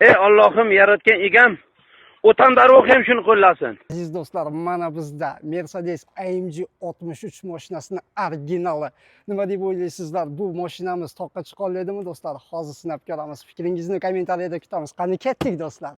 Ey Allohim yaratgan egam, o'tandarvoq ham shuni qo'llasin. Aziz do'stlar, mana bizda Mercedes AMG 63 mashinasini originali. Nima deb o'ylaysizlar? Bu mashinamiz toqqa chiqa oladimi do'stlar? Hozir sinab ko'ramiz. Fikringizni kommentariyada kutamiz. Qani ketdik do'stlar.